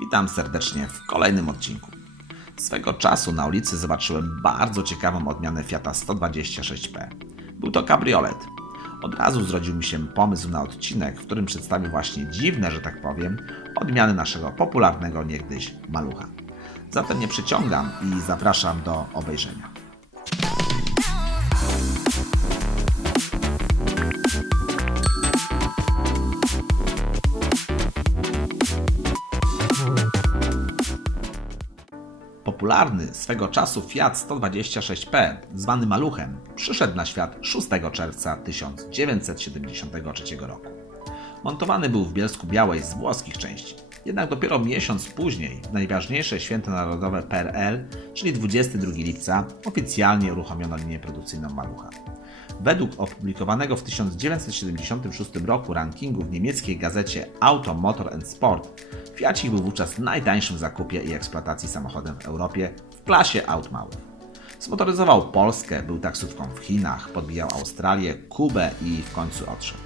Witam serdecznie w kolejnym odcinku. Swego czasu na ulicy zobaczyłem bardzo ciekawą odmianę Fiata 126P. Był to kabriolet. Od razu zrodził mi się pomysł na odcinek, w którym przedstawię właśnie dziwne, że tak powiem, odmiany naszego popularnego niegdyś malucha. Zatem nie przyciągam i zapraszam do obejrzenia. Popularny swego czasu Fiat 126P, zwany Maluchem, przyszedł na świat 6 czerwca 1973 roku. Montowany był w Bielsku Białej z włoskich części. Jednak dopiero miesiąc później, w najważniejsze święto narodowe PRL, czyli 22 lipca, oficjalnie uruchomiono linię produkcyjną Malucha. Według opublikowanego w 1976 roku rankingu w niemieckiej gazecie Auto, Motor and Sport, Fiacik był wówczas najtańszym zakupie i eksploatacji samochodem w Europie w klasie aut małych. Zmotoryzował Polskę, był taksówką w Chinach, podbijał Australię, Kubę i w końcu odszedł.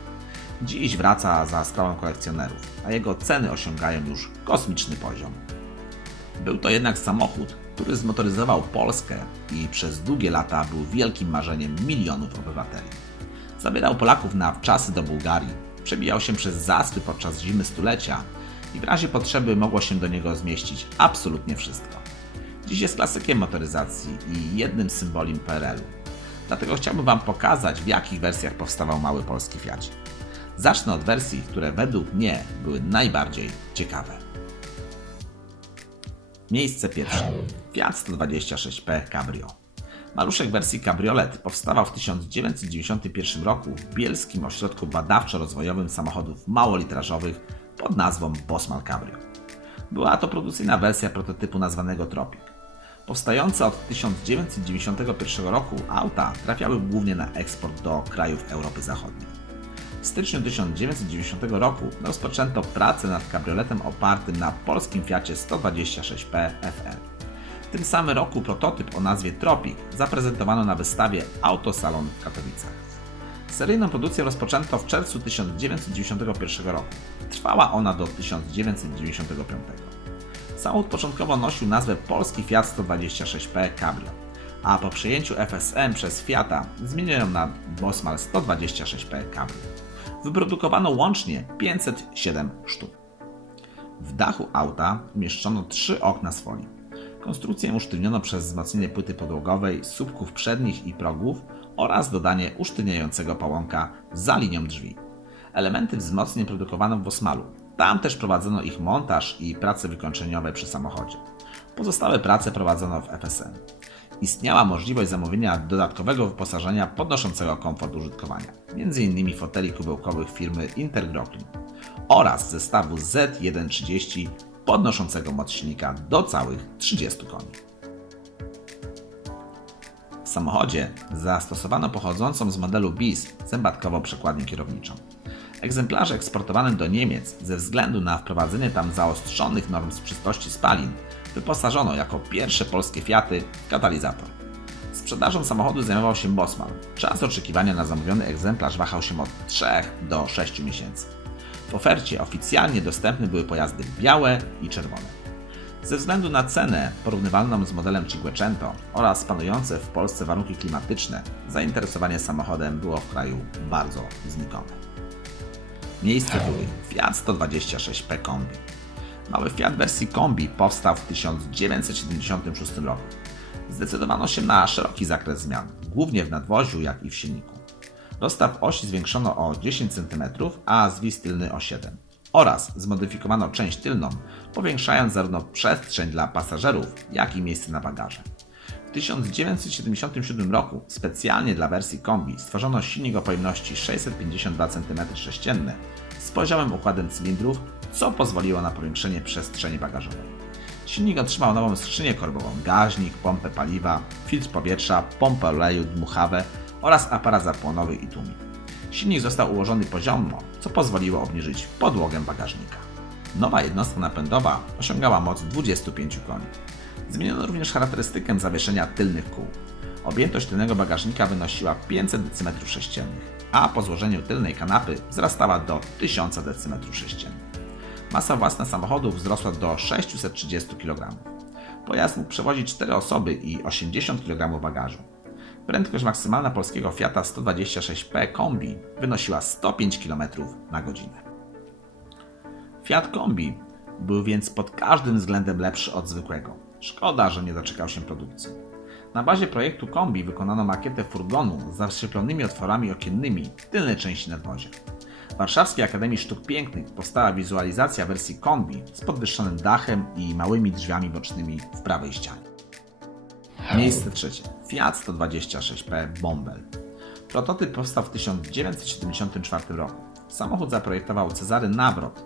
Dziś wraca za sprawą kolekcjonerów, a jego ceny osiągają już kosmiczny poziom. Był to jednak samochód, który zmotoryzował Polskę i przez długie lata był wielkim marzeniem milionów obywateli. Zabierał Polaków na wczasy do Bułgarii, przebijał się przez zaspy podczas zimy stulecia i w razie potrzeby mogło się do niego zmieścić absolutnie wszystko. Dziś jest klasykiem motoryzacji i jednym z symboli PRL-u. Dlatego chciałbym Wam pokazać, w jakich wersjach powstawał mały polski Fiat. Zacznę od wersji, które według mnie były najbardziej ciekawe. Miejsce pierwsze. Fiat 126P Cabrio. Maluszek wersji Cabriolet powstawał w 1991 roku w Bielskim Ośrodku Badawczo-Rozwojowym Samochodów Małolitrażowych pod nazwą Bosmal Cabrio. Była to produkcyjna wersja prototypu nazwanego Tropic. Powstające od 1991 roku auta trafiały głównie na eksport do krajów Europy Zachodniej. W styczniu 1990 roku rozpoczęto pracę nad kabrioletem opartym na polskim Fiacie 126P FR. W tym samym roku prototyp o nazwie Tropic zaprezentowano na wystawie Autosalon w Katowicach. Seryjną produkcję rozpoczęto w czerwcu 1991 roku. Trwała ona do 1995. Samochód początkowo nosił nazwę Polski Fiat 126P Cabrio, a po przejęciu FSM przez Fiata zmieniono na Bosmal 126P Cabrio. Wyprodukowano łącznie 507 sztuk. W dachu auta umieszczono trzy okna z folii. Konstrukcję usztywniono przez wzmocnienie płyty podłogowej, słupków przednich i progów oraz dodanie usztywniającego pałąka za linią drzwi. Elementy wzmocnień produkowano w Bosmalu. Tam też prowadzono ich montaż i prace wykończeniowe przy samochodzie. Pozostałe prace prowadzono w FSM. Istniała możliwość zamówienia dodatkowego wyposażenia podnoszącego komfort użytkowania, m.in. foteli kubełkowych firmy Intergrocklin oraz zestawu Z130 podnoszącego moc silnika do całych 30 koni. Samochodzie zastosowano pochodzącą z modelu BIS zębatkową przekładnię kierowniczą. Egzemplarze eksportowane do Niemiec ze względu na wprowadzenie tam zaostrzonych norm sprzyczności spalin wyposażono jako pierwsze polskie Fiaty katalizator. Sprzedażą samochodu zajmował się Bosman. Czas oczekiwania na zamówiony egzemplarz wahał się od 3 do 6 miesięcy. W ofercie oficjalnie dostępne były pojazdy białe i czerwone. Ze względu na cenę porównywalną z modelem Cinquecento oraz panujące w Polsce warunki klimatyczne, zainteresowanie samochodem było w kraju bardzo znikome. Miejsce drugie. Fiat 126P Kombi. Mały Fiat wersji Kombi powstał w 1976 roku. Zdecydowano się na szeroki zakres zmian, głównie w nadwoziu, jak i w silniku. Rozstaw osi zwiększono o 10 cm, a zwis tylny o 7 oraz zmodyfikowano część tylną, powiększając zarówno przestrzeń dla pasażerów, jak i miejsce na bagaże. W 1977 roku specjalnie dla wersji kombi stworzono silnik o pojemności 652 cm3 z poziomym układem cylindrów, co pozwoliło na powiększenie przestrzeni bagażowej. Silnik otrzymał nową skrzynię korbową, gaźnik, pompę paliwa, filtr powietrza, pompę oleju, dmuchawę oraz aparat zapłonowy i tłumik. Silnik został ułożony poziomo, co pozwoliło obniżyć podłogę bagażnika. Nowa jednostka napędowa osiągała moc 25 koni. Zmieniono również charakterystykę zawieszenia tylnych kół. Objętość tylnego bagażnika wynosiła 500 cm3, a po złożeniu tylnej kanapy wzrastała do 1000 cm3. Masa własna samochodu wzrosła do 630 kg. Pojazd mógł przewozić 4 osoby i 80 kg bagażu. Prędkość maksymalna polskiego Fiata 126P Kombi wynosiła 105 km na godzinę. Fiat Kombi był więc pod każdym względem lepszy od zwykłego. Szkoda, że nie doczekał się produkcji. Na bazie projektu Kombi wykonano makietę furgonu z zaświetlonymi otworami okiennymi w tylnej części nadwozia. W Warszawskiej Akademii Sztuk Pięknych powstała wizualizacja wersji Kombi z podwyższonym dachem i małymi drzwiami bocznymi w prawej ścianie. Miejsce trzecie. Fiat 126P Bombel. Prototyp powstał w 1974 roku. Samochód zaprojektował Cezary Nawrot,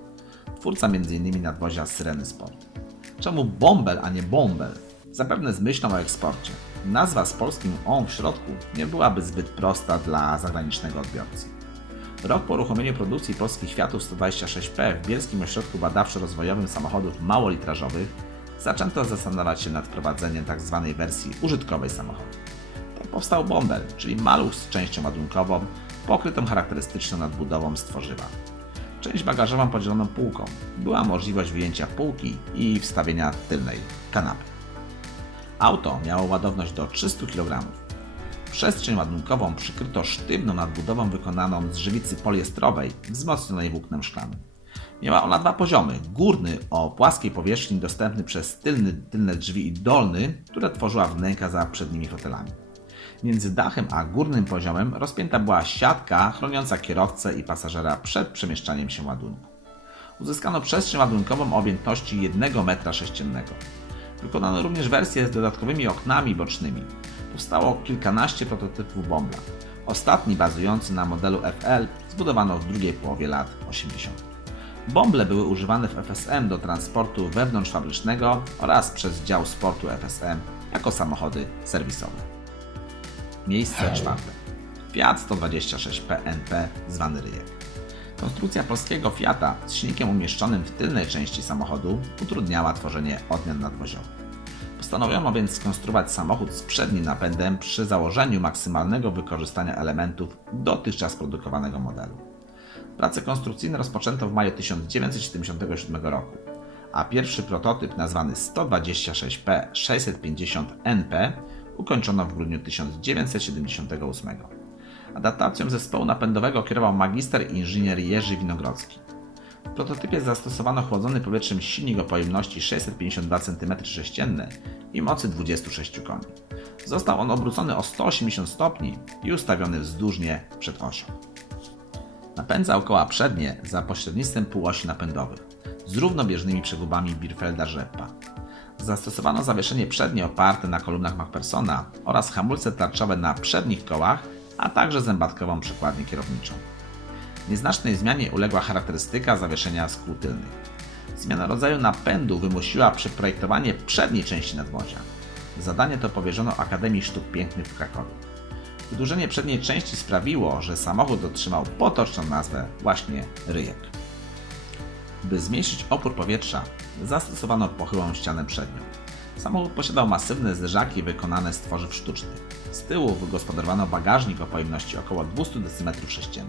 twórca m.in. nadwozia Syreny Sport. Czemu Bombel, a nie Bombel? Zapewne z myślą o eksporcie. Nazwa z polskim on w środku nie byłaby zbyt prosta dla zagranicznego odbiorcy. Rok po uruchomieniu produkcji polskich Fiatów 126P w Bielskim Ośrodku Badawczo-Rozwojowym Samochodów Małolitrażowych zaczęto zastanawiać się nad wprowadzeniem tzw. Tak wersji użytkowej samochodu. Tak powstał Bombel, czyli maluch z częścią ładunkową, pokrytą charakterystyczną nadbudową z tworzywa. Część bagażową podzieloną półką. Była możliwość wyjęcia półki i wstawienia tylnej kanapy. Auto miało ładowność do 300 kg. Przestrzeń ładunkową przykryto sztywną nadbudową wykonaną z żywicy poliestrowej wzmocnionej włóknem szklanym. Miała ona dwa poziomy. Górny o płaskiej powierzchni dostępny przez tylny, tylne drzwi i dolny, które tworzyła wnęka za przednimi fotelami. Między dachem a górnym poziomem rozpięta była siatka chroniąca kierowcę i pasażera przed przemieszczaniem się ładunku. Uzyskano przestrzeń ładunkową o objętości 1 m3. Wykonano również wersję z dodatkowymi oknami bocznymi. Powstało kilkanaście prototypów Bombla. Ostatni, bazujący na modelu FL, zbudowano w drugiej połowie lat 80. Bąble były używane w FSM do transportu wewnątrzfabrycznego oraz przez dział sportu FSM jako samochody serwisowe. Miejsce czwarte. Fiat 126 PNP zwany Ryjek. Konstrukcja polskiego Fiata z silnikiem umieszczonym w tylnej części samochodu utrudniała tworzenie odmian nadwoziowych. Postanowiono więc skonstruować samochód z przednim napędem przy założeniu maksymalnego wykorzystania elementów dotychczas produkowanego modelu. Prace konstrukcyjne rozpoczęto w maju 1977 roku, a pierwszy prototyp nazwany 126P 650NP ukończono w grudniu 1978. Adaptacją zespołu napędowego kierował magister inżynier Jerzy Winogrodzki. W prototypie zastosowano chłodzony powietrzem silnik o pojemności 652 cm3 i mocy 26 koni. Został on obrócony o 180 stopni i ustawiony wzdłużnie przed osią. Napędzał koła przednie za pośrednictwem półosi napędowych z równobieżnymi przegubami Birfelda-Rzeppa. Zastosowano zawieszenie przednie oparte na kolumnach Macphersona oraz hamulce tarczowe na przednich kołach, a także zębatkową przekładnię kierowniczą. Nieznacznej zmianie uległa charakterystyka zawieszenia skół tylnych. Zmiana rodzaju napędu wymusiła przeprojektowanie przedniej części nadwozia. Zadanie to powierzono Akademii Sztuk Pięknych w Krakowie. Wydłużenie przedniej części sprawiło, że samochód otrzymał potoczną nazwę właśnie ryjek. By zmniejszyć opór powietrza, zastosowano pochyłą ścianę przednią. Samochód posiadał masywne zderzaki wykonane z tworzyw sztucznych. Z tyłu wygospodarowano bagażnik o pojemności około 200 dm3.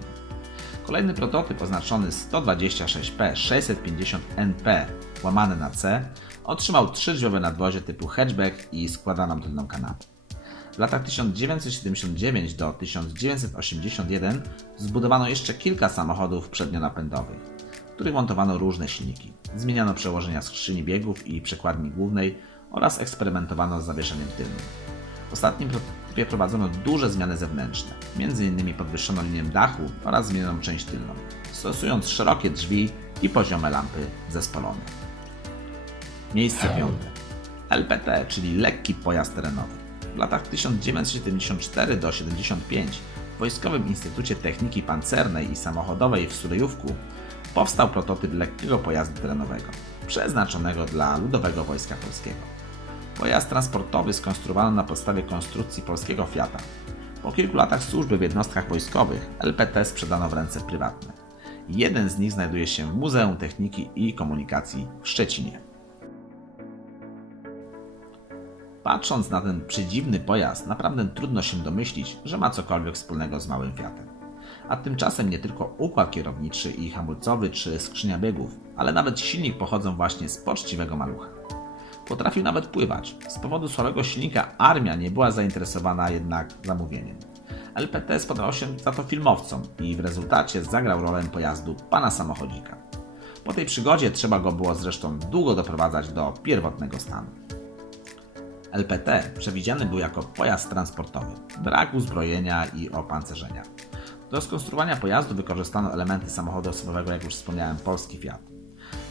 Kolejny prototyp oznaczony 126P 650NP łamane na C otrzymał trzydrzwiowe nadwozie typu hatchback i składaną tylną kanapę. W latach 1979 do 1981 zbudowano jeszcze kilka samochodów przednionapędowych, w których montowano różne silniki. Zmieniano przełożenia skrzyni biegów i przekładni głównej oraz eksperymentowano z zawieszeniem tylnym. W ostatnim prototypie prowadzono duże zmiany zewnętrzne, m.in. podwyższono linię dachu oraz zmienioną część tylną, stosując szerokie drzwi i poziome lampy zespolone. Miejsce piąte. LPT, czyli lekki pojazd terenowy. W latach 1974 do 75 w Wojskowym Instytucie Techniki Pancernej i Samochodowej w Sulejówku powstał prototyp lekkiego pojazdu terenowego, przeznaczonego dla Ludowego Wojska Polskiego. Pojazd transportowy skonstruowano na podstawie konstrukcji polskiego Fiata. Po kilku latach służby w jednostkach wojskowych LPT sprzedano w ręce prywatne. Jeden z nich znajduje się w Muzeum Techniki i Komunikacji w Szczecinie. Patrząc na ten przedziwny pojazd, naprawdę trudno się domyślić, że ma cokolwiek wspólnego z małym Fiatem. A tymczasem nie tylko układ kierowniczy i hamulcowy czy skrzynia biegów, ale nawet silnik pochodzą właśnie z poczciwego malucha. Potrafił nawet pływać. Z powodu słabego silnika armia nie była zainteresowana jednak zamówieniem. LPT spodobał się za to filmowcom i w rezultacie zagrał rolę pojazdu pana samochodzika. Po tej przygodzie trzeba go było zresztą długo doprowadzać do pierwotnego stanu. LPT przewidziany był jako pojazd transportowy, brak uzbrojenia i opancerzenia. Do skonstruowania pojazdu wykorzystano elementy samochodu osobowego, jak już wspomniałem, polski Fiat.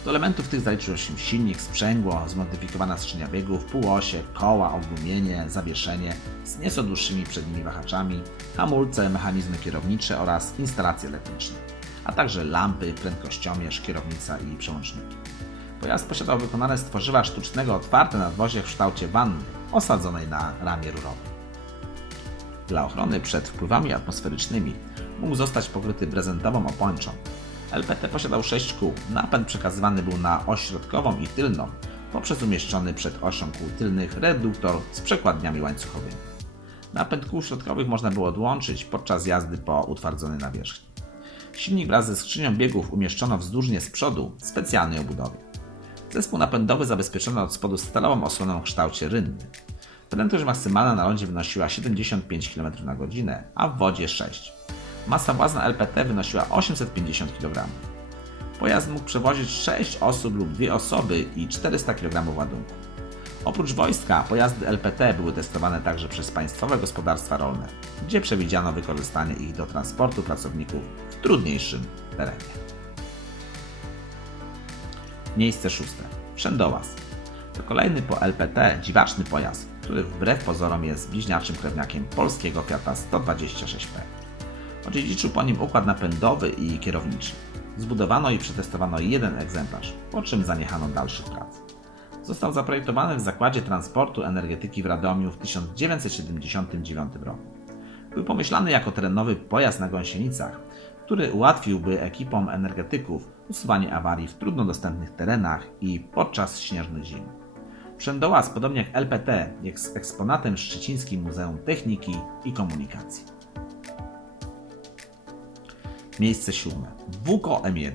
Do elementów tych zaliczyło się silnik, sprzęgło, zmodyfikowana skrzynia biegów, półosie, koła, ogumienie, zawieszenie z nieco dłuższymi przednimi wahaczami, hamulce, mechanizmy kierownicze oraz instalacje elektryczne, a także lampy, prędkościomierz, kierownica i przełączniki. Pojazd posiadał wykonane z tworzywa sztucznego otwarte nadwozie w kształcie wanny osadzonej na ramie rurowej. Dla ochrony przed wpływami atmosferycznymi mógł zostać pokryty brezentową opończą. LPT posiadał 6 kół. Napęd przekazywany był na oś środkową i tylną poprzez umieszczony przed osią kół tylnych reduktor z przekładniami łańcuchowymi. Napęd kół środkowych można było odłączyć podczas jazdy po utwardzonej nawierzchni. Silnik wraz ze skrzynią biegów umieszczono wzdłużnie z przodu specjalnej obudowie. Zespół napędowy zabezpieczono od spodu stalową osłoną w kształcie rynny. Prędkość maksymalna na lądzie wynosiła 75 km na godzinę, a w wodzie 6. Masa własna LPT wynosiła 850 kg. Pojazd mógł przewozić 6 osób lub 2 osoby i 400 kg ładunku. Oprócz wojska, pojazdy LPT były testowane także przez państwowe gospodarstwa rolne, gdzie przewidziano wykorzystanie ich do transportu pracowników w trudniejszym terenie. Miejsce szóste. Wszędołaz. To kolejny po LPT dziwaczny pojazd, który wbrew pozorom jest bliźniaczym krewniakiem polskiego Fiata 126P. Odziedziczył po nim układ napędowy i kierowniczy. Zbudowano i przetestowano jeden egzemplarz, po czym zaniechano dalszych prac. Został zaprojektowany w Zakładzie Transportu Energetyki w Radomiu w 1979 roku. Był pomyślany jako terenowy pojazd na gąsienicach, który ułatwiłby ekipom energetyków usuwanie awarii w trudno dostępnych terenach i podczas śnieżnych zim. Wszędołaz, podobnie jak LPT, jest eksponatem Szczecińskim Muzeum Techniki i Komunikacji. Miejsce siódme. WUKO M1.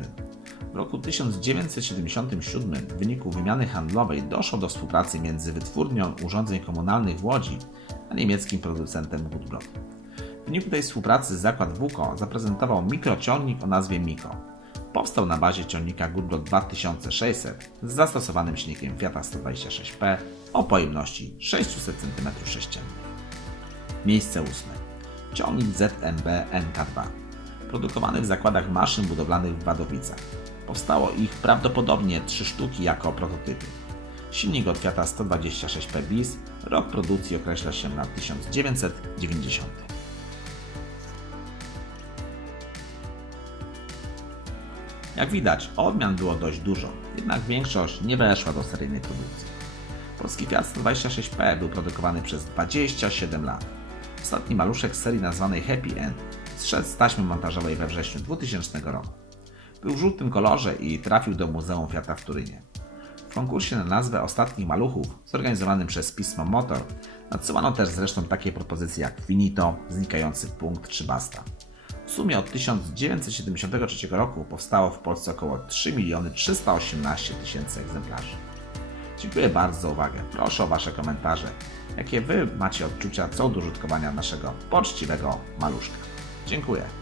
W roku 1977 w wyniku wymiany handlowej doszło do współpracy między Wytwórnią Urządzeń Komunalnych w Łodzi a niemieckim producentem Woodblot. W wyniku tej współpracy zakład WUKO zaprezentował mikrociągnik o nazwie Miko. Powstał na bazie ciągnika Goodblot 2600 z zastosowanym silnikiem Fiata 126P o pojemności 600 cm3. Miejsce ósme. Ciągnik ZMB NK2 produkowany w zakładach maszyn budowlanych w Wadowicach. Powstało ich prawdopodobnie trzy sztuki jako prototypy. Silnik od Fiata 126P bis, rok produkcji określa się na 1990. Jak widać, odmian było dość dużo, jednak większość nie weszła do seryjnej produkcji. Polski Fiat 126P był produkowany przez 27 lat. Ostatni maluszek z serii nazwanej Happy End zszedł z taśmy montażowej we wrześniu 2000 roku. Był w żółtym kolorze i trafił do Muzeum Fiata w Turynie. W konkursie na nazwę ostatnich maluchów, zorganizowanym przez Pismo Motor, nadsyłano też zresztą takie propozycje jak Finito, Znikający Punkt czy Basta. W sumie od 1973 roku powstało w Polsce około 3 318 tysięcy egzemplarzy. Dziękuję bardzo za uwagę. Proszę o Wasze komentarze. Jakie Wy macie odczucia co do użytkowania naszego poczciwego maluszka? Dziękuję.